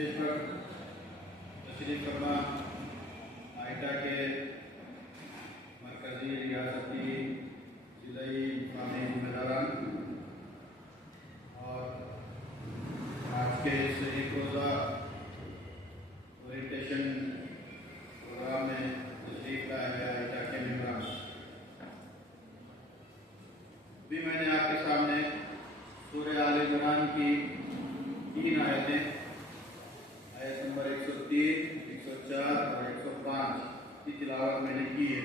Stage पर तशरीफ फरमा आइटा के मरकजी रियासती जिलाई मुकामी जिम्मेदारान और आज के इस एक रोज़ा ओरिएंटेशन प्रोग्राम में तशरीफ लाए हुए आइटा के मेंबरान, भी मैंने आपके सामने सूरह आल इमरान की 3 आयतें, आयत नंबर 103, 104 और 105 की तिलावत मैंने की है।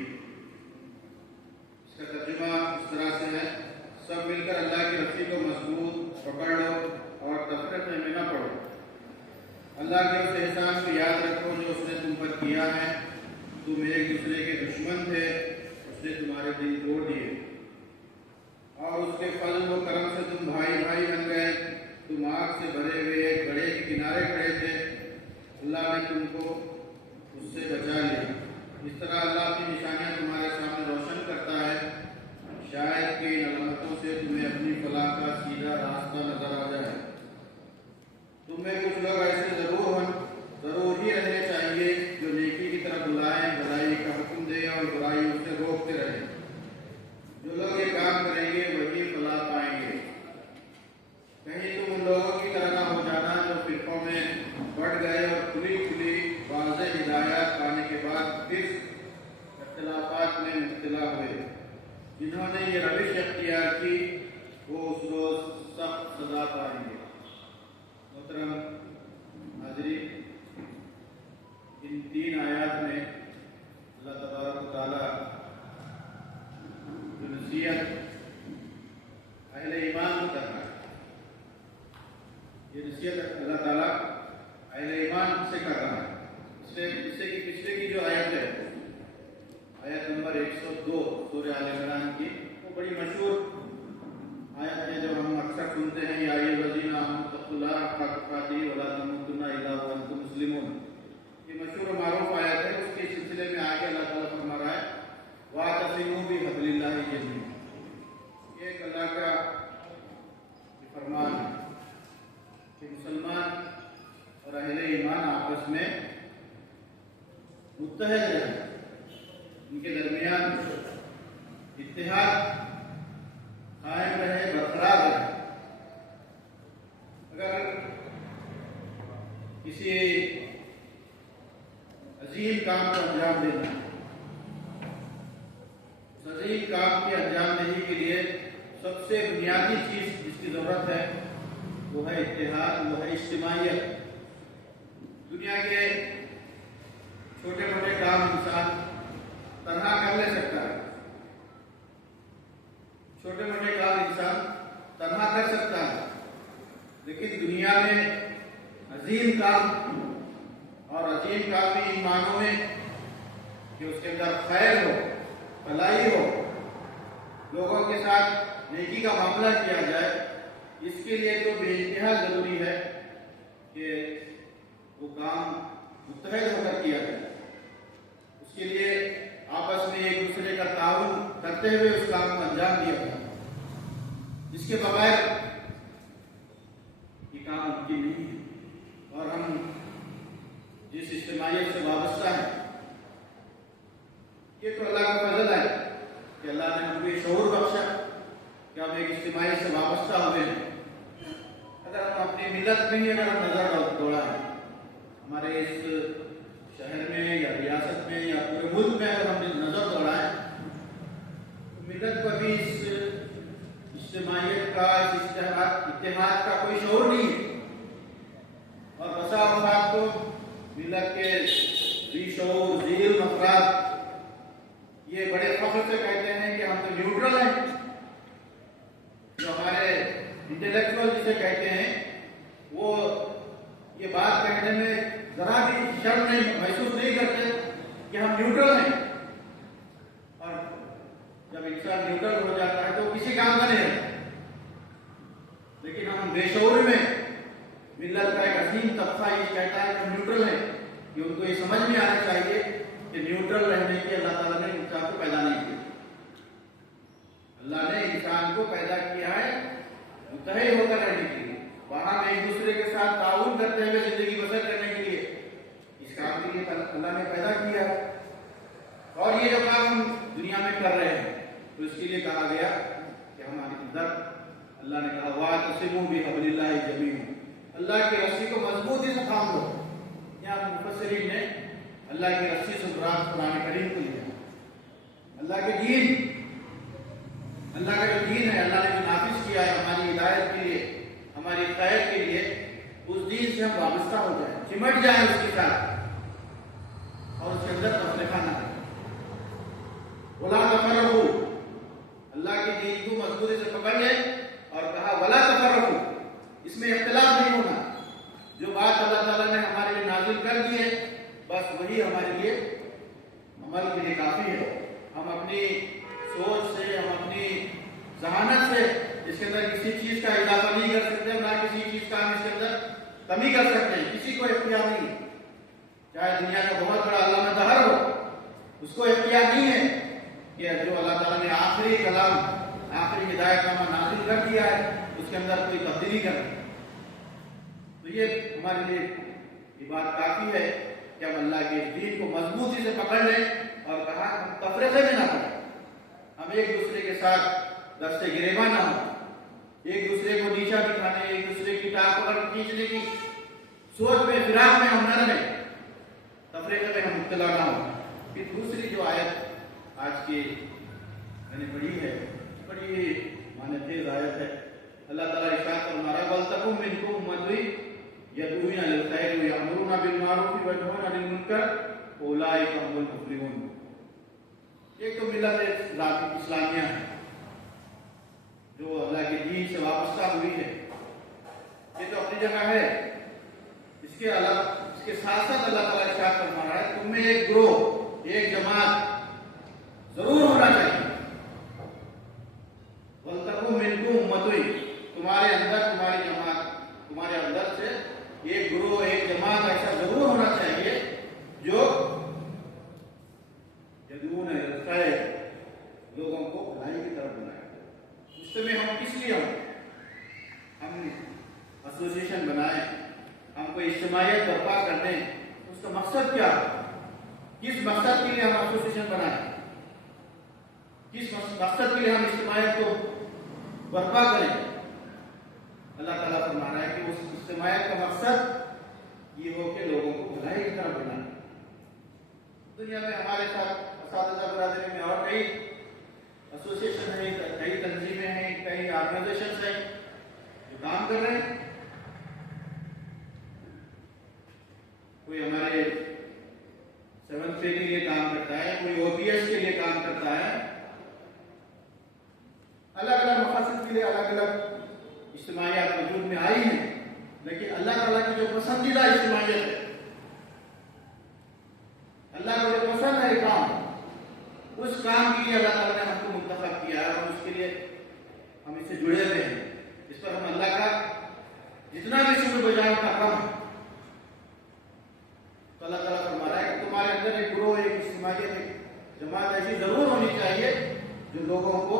इसका तर्जुमा इस तरह से है, सब मिलकर अल्लाह की रस्सी को मजबूत पकड़ लो और तफरीक में न पड़ो। अल्लाह के उस एहसान को याद रखो जो उसने तुम पर किया है। तुम एक दूसरे के दुश्मन थे, उसने तुम्हारे दिल तोड़ दिए और उसके फजल व करम से तुम भाई भाई बन गए। तुम आग से भरे हुए एक घड़े के किनारे खड़े थे, अल्लाह ने तुमको उससे बचा लिया। इस तरह अल्लाह की निशानियां तुम्हारे सामने रोशन करता है, शायद कि इन अलामतों से तुम्हें अपनी फलाह का सीधा रास्ता नजर आ जाए। तुम्हें कुछ लोग ऐसे जरूर ही रहने चाहिए जो नेकी की तरफ बुलाएं, भलाई का हुक्म दे और बुराइयों से रोकते रहें। जो लोग ये काम करेंगे वही फलाह पाएंगे। कहीं तुम उन लोगों की तरह ना हो जाना जो फिरकों में बढ़ गए और खुली वाज़ेह हिदायत पाने के बाद फिर इख्तिलाफात में मुब्तला हुए। जिन्होंने ये रविश अख्तियार की वो उस रोज सख्त सजा पाएंगे। मोहतरम हाज़रीन, इन 3 आयात में अल्लाह तबारक व तआला जो नसीहत अहले ईमान को कर रहा है, ये नसीहत अल्लाह ताला अहले ईमान से कर रहा है। इससे की पिछले की जो आयत है, आयत नंबर 102 सूरह आल इमरान की, वो बड़ी मशहूर आयत है जो हम अक्सर सुनते हैं, या अय्युहल्लज़ीना आमनू तक़ुल्लाह हक़्क़ तुक़ातिही व ला तमूतुन्ना इल्ला व अंतुम मुस्लिमून। ये मशहूर मारूफ आयत है। उसके सिलसिले में आगे अल्लाह ताला फरमा रहा है, वातसिमू बिहब्लिल्लाहि जमीअन। ये एक अल्लाह का फरमान है कि मुसलमान और अहले ईमान आपस में मुत्तहद रहें, इनके दरमियान इत्तेहाद कायम रहे, बरकरार रहे। अगर किसी अजीम काम को अंजाम देना, उस अजीम काम के अंजाम देने के लिए सबसे बुनियादी चीज जिसकी जरूरत है वो है इत्तेहाद, वो है इज्तिमाइयत। दुनिया के छोटे मोटे काम इंसान तन्हा कर ले सकता है, छोटे मोटे काम इंसान तन्हा कर सकता है, लेकिन दुनिया में अजीम काम, और अजीम काम भी इन मानों में कि उसके अंदर खैर हो, भलाई हो, लोगों के साथ नेकी का मामला किया जाए, इसके लिए तो बेइंतहा जरूरी है कि वो काम मुत्तहद होकर किया जाए। उसके लिए आपस में एक दूसरे का ताउन करते हुए उस काम को अंजाम दिया जाए, जिसके बगैर ये काम मुमकिन नहीं है। और हम जिस इज्तिमाइयत से वाबस्ता है, ये तो अल्लाह का फजल है कि अल्लाह ने हमको ये शऊर बख्शा कि हम एक इज्तिमाइयत से वाबस्ता हुए हैं। अगर हम अपनी मिल्लत में ही अगर हम नजर दौड़ाएं, हमारे इस शहर में या रियासत में या पूरे मुल्क में अगर हम नजर दौड़ाएं, तो मिल्लत को भी इस इज्तिमाइयत का, इस इत्तेहाद का कोई शऊर नहीं है। और बसा औकात तो मिल्लत के बेशऊर ज़ील अफराद ये बड़े फख्र से कहते हैं कि हम तो न्यूट्रल हैं। जो हमारे इंटेलेक्चुअल जिसे कहते हैं, वो ये बात कहने में जरा भी शर्म नहीं महसूस नहीं करते कि हम न्यूट्रल हैं। और जब इंसान न्यूट्रल हो जाता है तो किसी काम का नहीं रहता। लेकिन हम बेशऊरी में मिल्लत का एक अजीम तबका ये कहता है कि न्यूट्रल है, कि उनको ये समझ में आना चाहिए कि न्यूट्रल रहने की अल्लाह ताला ने इंसान को पैदा नहीं किया। अल्लाह ने इंसान को पैदा किया है मुत्तहिद होकर रहने के लिए, वहां में एक दूसरे के साथ ताउन करते हुए जिंदगी बसर تو اس کے لیے کہا گیا کہ ہمارے اندر اللہ نے کہا واعتصموا بحبل اللہ جمیعا، اللہ کی رسی کو مضبوطی سے تھام لو۔ یہاں مفسرین نے اللہ کی رسی سے مراد قرآن کریم کو لیا، اللہ کے دین، اللہ کا جو دین ہے، اللہ نے جو نافذ کیا ہے ہماری ہدایت کے لیے، ہماری خیر کے لیے، اس دین سے ہم وابستہ ہو جائیں، چمٹ جائیں اس کے ساتھ اور اس کے اندر تفریقہ نہ کریں۔ ولا تفرقوا، اللہ کے دین کو مضبوطی سے پکڑ لیں اور کہا ولا تفرقوا، اس میں اختلاف نہیں ہونا، جو بات اللہ تعالیٰ نے ہمارے لیے نازل کر دی ہے بس وہی ہمارے لیے عمل کے لیے کافی ہے۔ ہم اپنی سوچ سے، ہم اپنی ذہانت سے اس کے اندر کسی چیز کا اضافہ نہیں کر سکتے، نہ کسی چیز کا ہم اس کے اندر کمی کر سکتے ہیں، کسی کو اختیار نہیں ہے، چاہے دنیا کا بہت بڑا علامہ دہر ہو، اس کو اختیار نہیں ہے کہ جو اللہ تعالیٰ نے آخری کلام، آخری ہدایت نامہ نازل کر دیا ہے اس کے اندر کوئی تبدیلی کرے۔ تو یہ ہمارے لیے یہ بات کافی ہے کہ ہم اللہ کے دین کو مضبوطی سے پکڑ لیں اور کہا ہم تفریقے میں نہ پڑیں، ہم ایک دوسرے کے ساتھ دست گریباں نہ ہوں، ایک دوسرے کو نیچا دکھانے، ایک دوسرے کی ٹانگ پکڑ کھینچنے کی سوچ میں، فراق میں ہم نہ رہیں، تفریقے میں ہم مبتلا نہ ہوں۔ پھر دوسری جو آیت آج کی میں نے پڑھی ہے، بڑی معنی خیز آیت ہے۔ اللہ تعالیٰ ارشاد فرما رہا ہے وَلْتَكُن مِّنكُمْ أُمَّةٌ يَدْعُونَ إِلَى الْخَيْرِ وَيَأْمُرُونَ بِالْمَعْرُوفِ وَيَنْهَوْنَ عَنِ الْمُنكَرِ وَأُولَٰئِكَ هُمُ الْمُفْلِحُونَ۔ ایک تو ملت اسلامیہ ہے جو اللہ کے دین سے وابستہ ہوئی ہے، یہ تو اپنی جگہ ہے، اس کے ساتھ ساتھ اللہ تعالیٰ ارشاد فرما رہا ہے تم میں ایک گروہ، ایک جماعت ضرور ہونا چاہیے۔ وَلْتَكُن مِّنكُمْ أُمَّةٌ، تمہارے اندر، تمہاری جماعت، تمہارے اندر سے ایک گروہ، ایک جماعت ایسا ضرور ہونا چاہیے جو یدعون الی الخیر، لوگوں کو بھلائی کی طرف بلائے۔ اس میں ہم کس لیے ہم ایسوسیشن بنائیں، ہم کوئی اجتماعیت برپا کر دیں، اس کا مقصد کیا ہے؟ کس مقصد کے لیے ہم ایسوسیشن بنائیں، کس مقصد کے لیے ہم اجتماعیت کو برپا کریں؟ اللہ تعالیٰ فرما رہا ہے کہ اس اجتماعیت کا مقصد یہ ہو کہ لوگوں کو بھلائی کی طرف بلائیں۔ دنیا میں ہمارے ساتھ اساتذہ برادری میں اور کئی ایسوسیشن ہیں، کئی تنظیمیں ہیں، کئی آرگنائزیشنز ہیں جو کام کر رہے ہیں۔ کوئی ہمارے 7 پے کے لیے کام کرتا ہے، کوئی OPS کے لیے کام کرتا ہے، الگ الگ مقاصد کے لیے الگ الگ اجتماعیات وجود میں آئی ہیں، لیکن اللہ تعالیٰ کی جو پسندیدہ اجتماعیت ہے، اللہ کو جو پسند ہے کام، اس کام کے لیے اللہ تعالیٰ نے ہم کو منتخب کیا ہے اور اس کے لیے ہم اس سے جڑے ہوئے ہیں، اس پر ہم اللہ کا جتنا بھی شکر گزار کا کم ہے۔ تو اللہ تعالیٰ فرما رہا ہے کہ تمہارے اندر ایک گروہ، ایک اجتماعیت، ایک جماعت ایسی ضرور ہونی چاہیے جو لوگوں کو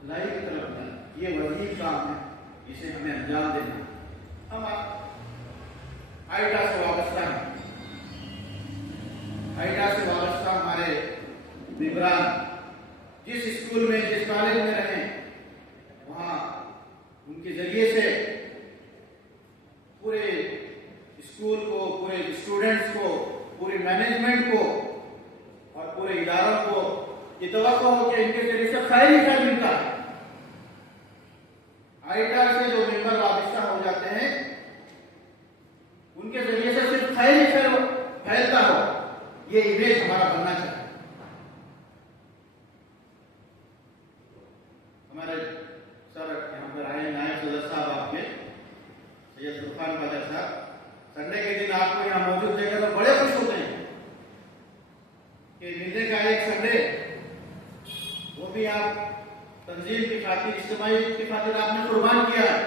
بھلائی کی طرف بلائے۔ یہ وہی کام ہے جسے ہمیں انجام دینا۔ ہم آئیٹا سے وابستہ ہیں، آئیٹا سے وابستہ ہمارے ممبران جس اسکول میں، جس کالج میں رہیں، وہاں ان کے ذریعے سے پورے اسکول کو، پورے اسٹوڈنٹس کو، پوری مینجمنٹ کو اور پورے اداروں کو یہ توقع ہو کہ ان کے ذریعے سے خیر ہی خیر ملتا ہے۔ آئیٹا سے جو ممبر وابستہ ہو جاتے ہیں ان کے ذریعے سے صرف خیر ہی خیر پھیلتا ہو، یہ امیج ہمارا بننا چاہیے۔ ہمارے سر یہاں پر آئے نائب صدر صاحب آپ کے سید عرفان خواجہ صاحب، سنڈے کے دن آپ کو یہاں موجود دیکھ کر بڑے خوش ہوتے ہیں کہ ملنے کا ایک سنڈے، وہ بھی آپ تنظیم کی خاطر، اجتماعیت کی خاطر آپ نے قربان کیا ہے۔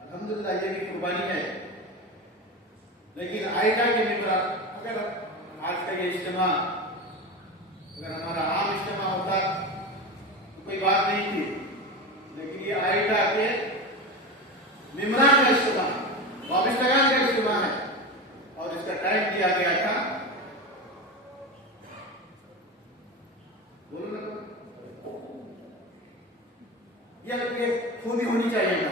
الحمدللہ یہ بھی قربانی ہے۔ لیکن آئیٹا کے ممبر، اگر آج کا یہ اجتماع اگر ہمارا عام اجتماع ہوتا تو کوئی بات نہیں تھی، لیکن یہ آئیٹا کے ممبران کا اجتماع، وابستگان کا اجتماع ہے اور اس کا ٹائم دیا گیا تھا، بولو نا ये खूबी होनी चाहिए ना,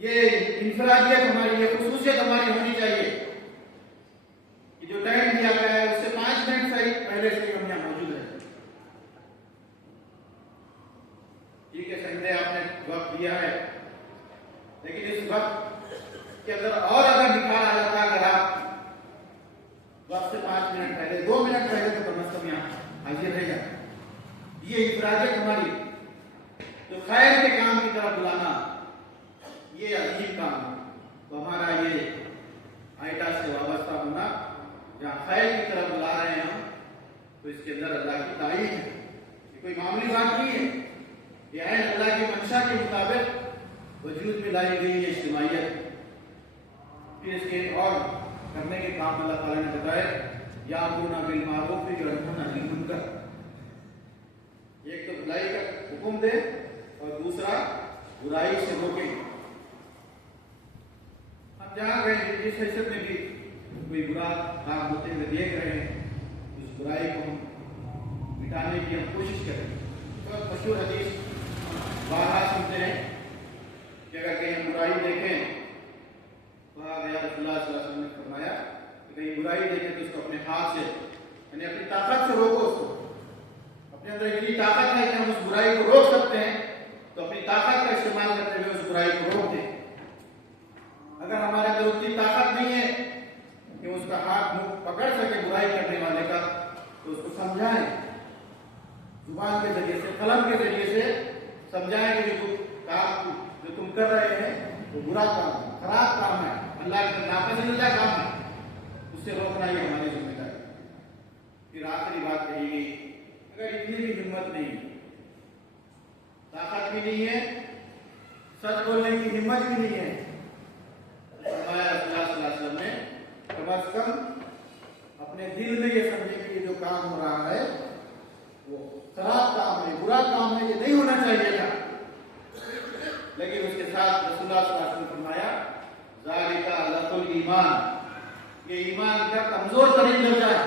ये इंफरादियत हमारी, ये खुसूसियत हमारी होनी चाहिए कि जो टाइम दिया गया है उससे 5 मिनट सही पहले से हम यहाँ मौजूद रहे। ठीक है, संडे आपने वक्त दिया है, लेकिन इस वक्त के अंदर और अगर निखार आ जाता, अगर आप वक्त से 5 मिनट पहले, 2 मिनट पहले तो कम से कम यहाँ हाजिर रह जाए। ये इफरादियत हमारी, जो खैर के काम की तरफ बुलाना, ये अजीब काम है। तो हमारा ये आइटा से वाबस्ता होना, जहाँ खैर की तरफ बुला रहे हैं हम, तो इसके अंदर अल्लाह की तारीफ है। ये कोई मामूली बात नहीं है, ये है अल्लाह की मंशा के मुताबिक वजूद में लाई गई ये इज्तिमाइयत। फिर इसके और करने के काम अल्लाह ताला ने बताए, यामुरूना बिल मारूफ व यनहौना अनिल मुनकर। एक तो भलाई का हुक्म दे और दूसरा बुराई से रोके। हम जहाँ गए, जिस हैसियत में भी कोई बुरा काम होते हुए देख रहे हैं, उस बुराई को हम मिटाने की हम कोशिश करें। तो मशहूर हदीस बारहा सुनते हैं कि अगर कहीं हम बुराई देखें, कहा गया रसूलुल्लाह सल्लल्लाहु अलैहि वसल्लम ने फरमाया कि कहीं बुराई देखें तो उसको अपने हाथ से, यानी अपनी ताकत से रोको। उसको अपने अंदर इतनी ताकत है कि हम उस बुराई को रोक सकते हैं, तो अपनी ताकत का इस्तेमाल करते हुए उस बुराई को रोक दें। अगर हमारे अंदर उतनी ताकत नहीं है कि उसका हाथ मुंह पकड़ सके बुराई करने वाले का, तो उसको समझाएं, जुबान के जरिए से, कलम के जरिए से समझाएं कि जो तुम कर रहे हैं वो बुरा काम है, खराब काम है, अल्लाह का नापसंदीदा काम है, उससे रोकना ही हमारी जिम्मेदारी। फिर आखिरी बात कही गई, अगर इतनी भी हिम्मत नहीं, ताकत भी नहीं है, सच बोलने की हिम्मत भी नहीं है, फरमाया रसूलुल्लाह सल्लल्लाहु अलैहि वसल्लम ने, कम से कम अपने दिल में ये समझे कि ये जो काम हो रहा है वो खराब काम है, बुरा काम है, ये नहीं होना चाहिए था। लेकिन उसके साथ रसूलुल्लाह सल्लल्लाहु अलैहि वसल्लम ने फरमाया, ज़ालिका लकुल ईमान, ये ईमान का कमजोर तरीन दर्जा है।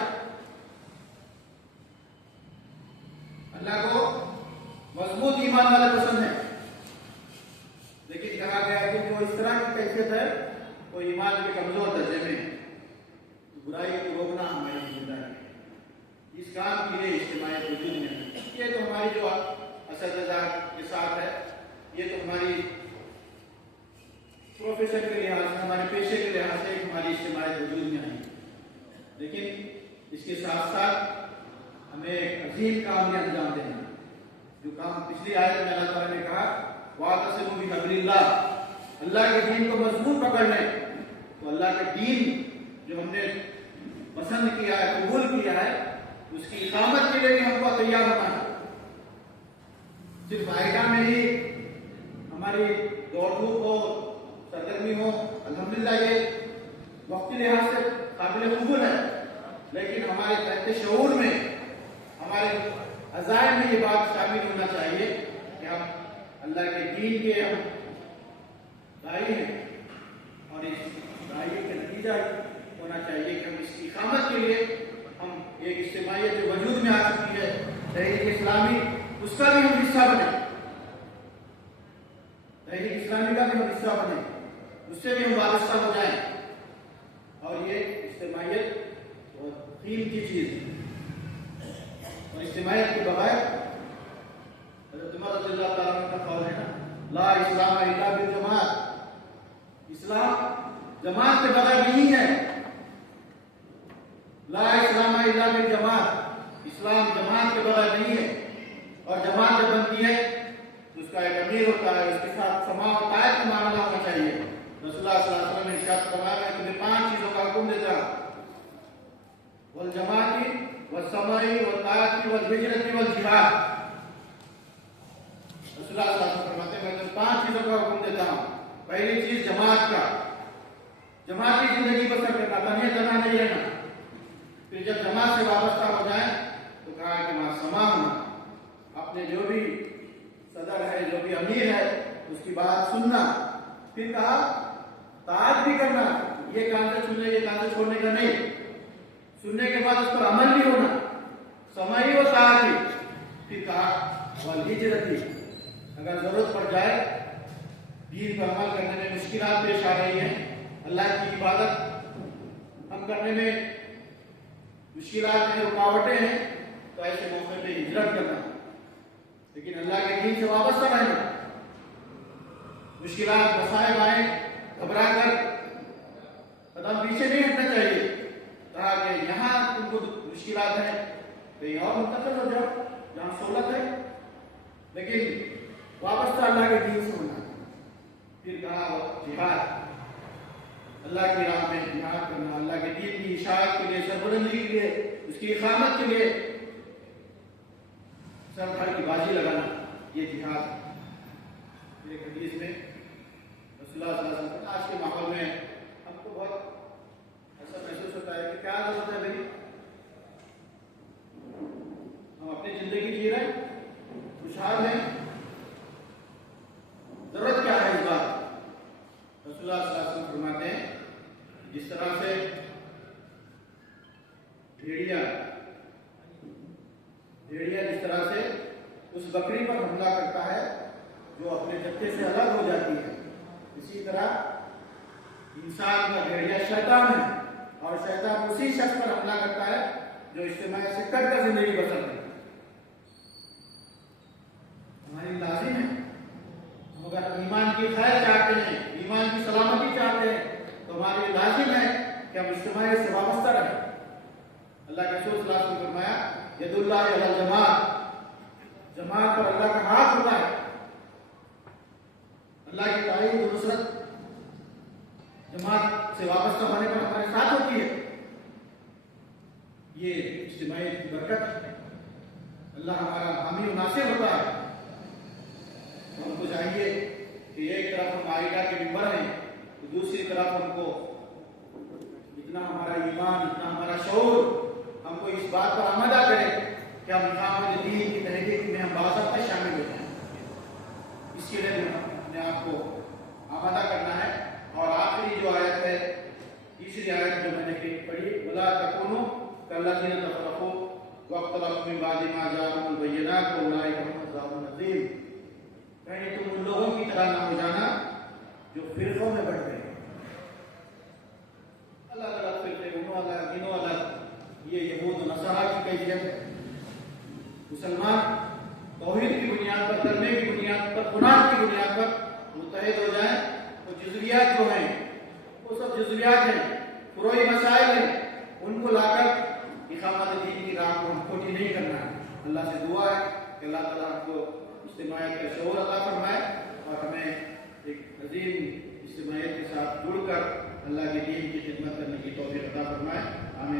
अल्लाह को मजबूत ईमान वाले पसंद है, लेकिन कहा गया कि जो इस तरह की कैफियत है वो ईमान के कमजोर दर्जे में। बुराई को रोकना हमारी जिम्मेदारी है। इस काम के लिए इज्तिमाइयत वजूद में है। ये तो हमारी जो असतज़ा के साथ है, ये तो हमारी प्रोफेशन के लिहाज से, हमारे पेशे के लिहाज से हमारी इज्तिमाइयत वजूद में आई। लेकिन इसके साथ साथ हमें एक अजीम काम में अंजाम देना, जो काम पिछली आयत में अल्लाह ताला ने कहा, वातसिमू बिहब्लिल्लाह, अल्लाह के दीन को मजबूत पकड़ लें। तो अल्लाह के दीन जो हमने पसंद किया है, कबूल किया है, उसकी इकामत के लिए भी हमको तैयार होना है। सिर्फ आयटा में ही हमारी दौड़ धूप हो, सरगर्मी हो, अल्हम्दुलिल्लाह ये वक्ती लिहाज से काबिल कबूल है, लेकिन हमारे तहत शऊर में, हमारे अज़ाइम में ये बात शामिल होना चाहिए कि हम अल्लाह के दीन के हम दाई हैं, और इस दाई का नतीजा होना चाहिए कि हम इसकी इकामत के लिए हम एक इज्तिमाइयत जो वजूद में आ चुकी है, तहरीक इस्लामी, उसका भी हम हिस्सा बने, तहरीक इस्लामी का भी हम हिस्सा बने, उससे भी हम वाबस्ता हो जाएं। और ये इज्तिमाइयत बहुत कीमती चीज है, और इज्तिमाइयत के बगैर हज़रत उमर रज़ियल्लाहु ताला अन्हु का कौल है ना, ला इस्लाम इल्ला बिल जमात, इस्लाम जमात के बगैर नहीं है। ला इस्लाम इल्ला बिल जमात, इस्लाम जमात के बगैर नहीं है। और जमात जब बनती है तो उसका एक अमीर होता है, उसके साथ समा और तायत का मामला होना चाहिए। रसूलुल्लाह सल्लल्लाहु अलैहि वसल्लम ने इरशाद फरमाया, मैं तुम्हें 5 चीजों का हुक्म देता हूं, वल जमाती वल समाई वल तायती वल हिजरती वल जिहाद। रसूलुल्लाह सल्लल्लाहु अलैहि वसल्लम फरमाते हैं, मैं तुम्हें 5 चीजों का हुक्म देता हूं। पहली चीज जमात का, जमाती जिंदगी बसर करना, तन्हे तना नहीं रहना। फिर जब जमात से वाबस्ता हो जाए तो कहा कि वहां समा होना, अपने जो भी सदर है, जो भी अमीर है, उसकी बात सुनना। फिर कहा ताअत भी करना, ये कान से सुनने, ये कान से छोड़ने का नहीं, सुनने के बाद उस पर अमल भी होना, समाई और ताअत भी। फिर कहा वल हिजरती, اگر ضرورت پڑ جائے دین پر عمل کرنے میں مشکلات پیش آ رہی ہیں، اللہ کی عبادت ہم کرنے میں مشکلات ہیں، رکاوٹیں ہیں، تو ایسے موقع پہ ہجرت کرنا، لیکن اللہ کے دین سے وابستہ رہنا۔ مشکلات مسائل آئیں گھبرا کر قدم پیچھے نہیں ہٹنا چاہیے، کہا کہ یہاں تم کو مشکلات ہیں کہیں اور منتقل ہو جاؤ جہاں سہولت ہے، لیکن وابستہ اللہ کے دین سے ہونا۔ پھر کہا جہاد، اللہ کی راہ میں جہاد کرنا، اللہ کے دین کی اشاعت کے لیے، سربلندی کے لیے، اس کی اقامت کے لیے سر بھر کی بازی لگانا، یہ جہاد۔ ایک حدیث میں رسول اللہ صلی اللہ علیہ وسلم، آج کے ماحول میں ہم کو بہت ایسا محسوس ہوتا ہے کہ کیا ضرورت ہے بھائی، ہم اپنی زندگی جی رہے ہیں، خوشحال ہیں، ضرورت کیا ہے اس بات؟ رسول اللہ صلی اللہ علیہ وسلم فرماتے ہیں جس طرح سے بھیڑیا جس طرح سے اس بکری پر حملہ کرتا ہے جو اپنے جتے سے الگ ہو جاتی ہے، اسی طرح انسان کا بھیڑیا شیطان ہے، اور شیطان اسی شخص پر حملہ کرتا ہے جو اجتماع سے کٹ کر زندگی بسر کرتا ہے۔ ہماری لازم ہے ہم اگر ایمان کی خیر چاہتے ہیں، ایمان کی سلامتی چاہتے ہیں، تو ہمارے لیے لازم ہے کہ ہم اجتماع سے وابستہ رہیں۔ اللہ کے رسول صلی اللہ علیہ وسلم نے فرمایا ید اللہ علی الجماعت، جماعت پر اللہ کا ہاتھ ہوتا ہے، اللہ کی تعریف و نصرت جماعت سے وابستہ ہونے پر ہمارے ساتھ ہوتی ہے۔ یہ اجتماعیت کی برکت ہے، اللہ ہمارا حامی و ناصر ہوتا ہے۔ ہم کو چاہیے کہ ایک طرف ہم عائدہ کے ممبر ہیں، تو دوسری طرف ہم کو اتنا ہمارا ایمان، اتنا ہمارا شعور ہم کو اس بات پر آمادہ کرے کہ ہم اقامت دین کی تحریک میں ہم باضابطہ شامل ہو جائیں۔ اس کے لیے اپنے آپ کو آمادہ کرنا ہے۔ اور آخری جو آیت ہے، تیسری آیت جو میں نے پڑھی، وَلَا تَكُونُوا كَالَّذِينَ تَفَرَّقُوا وَاخْتَلَفُوا مِن بَعْدِ مَا جَاءَهُمُ الْبَيِّنَاتُ وَأُولَٰئِكَ هُمُ الظَّالِمُونَ الْعَظِيمُ۔ کہیں تم ان لوگوں کی طرح نہ ہو جانا جو فرقوں میں بٹ گئے، الگ الگ فرقے، انہوں الگ انہوں الگ، یہ یہود و نصارہ کی کیفیت ہے۔ مسلمان توحید کی بنیاد پر، کرنے کی بنیاد پر، قرآن کی بنیاد پر متحد ہو جائیں، تو جزویات جو ہیں وہ سب جزویات ہیں، فروعی مسائل ہیں، ان کو لا کر اقامت دین کی راہ کو ہم کھوٹی نہیں کرنا ہے۔ اللہ سے دعا ہے کہ اللہ تعالیٰ ہم کو اجتماعیت کا شعور عطا فرمائے اور ہمیں ایک عظیم اجتماعیت کے ساتھ جڑ کر اللہ کے دین کی خدمت کرنے کی توفیق عطا فرمائے۔ آمین۔